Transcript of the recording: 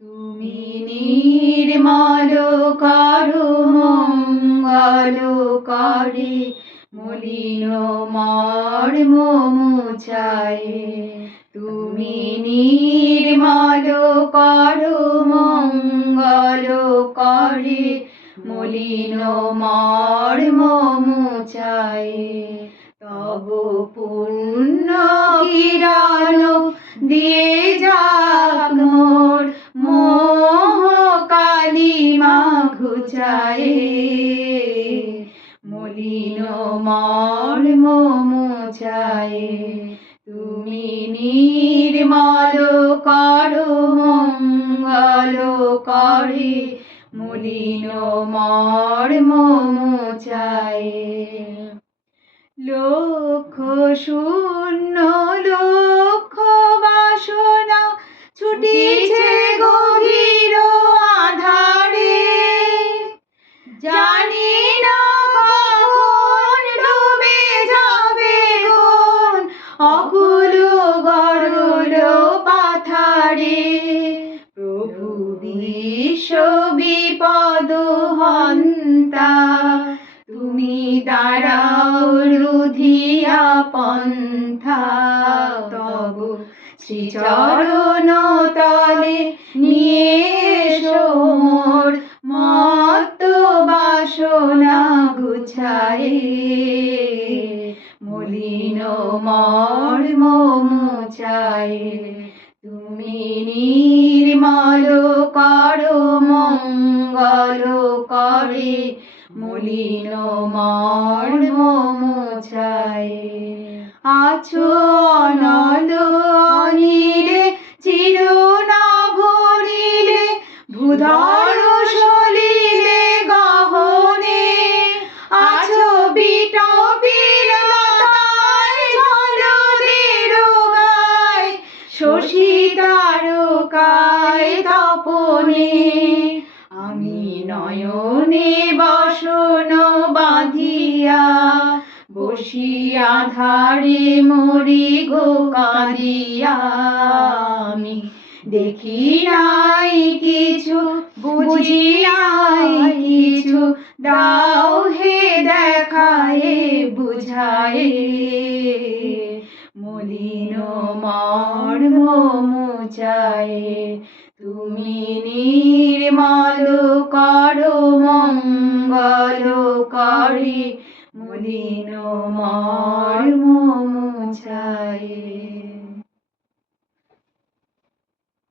তুমি নির্মল করো মঙ্গলকারী, মলিন মর্ম মুছায়ে। তুমি নির্মল করো মঙ্গলকারী, মলিন মর্ম মুছায়ে। তব পুণ্য কিরণ দিয়ে যাক মোর মোহ কালিমা ঘুচায়ে। মলিন মর্ম মুছায়ে। তুমি নির্মল করো মঙ্গলকারী, মলিন মর্ম মুছায়ে। লক্ষ শূন্য লক্ষ বাসনা ছুটিছে গভীর আধারে, জানি না কখন ডুবে যাবে কোন অকুল গরল পাথারে। প্রভু বিশ্ব বিপদ হন্তা, তুমি দাঁড়াও রুধিয়া পন্থা। তব শ্রীচরণ তলে নিয়ে এসো মোর মত্ত বাসনা গুছায়ে। মলিন মর্ম মুছায়ে। তুমি নির্মল করো মঙ্গলকারী, মলিন মর্ম মুছায়ে। আছো অনল অনিলে চির নভনীলে, ভূধর সলিলে গহনে। আছো বিটপির লতায় জলদের গায়, শশী তারকায় তপনে। আমি নয়নে বসন বাঁধিয়া, বসি আধারে মরি গো কাঁদিয়া। আমি দেখি নাই কিছু, বুঝি নাই কিছু, দাও হে দেখায়ে বুঝায়ে। মলিন মর্ম মুছায়ে। তুমি নির্মল করো মঙ্গলকারী, মলিন মর্ম মুছায়ে।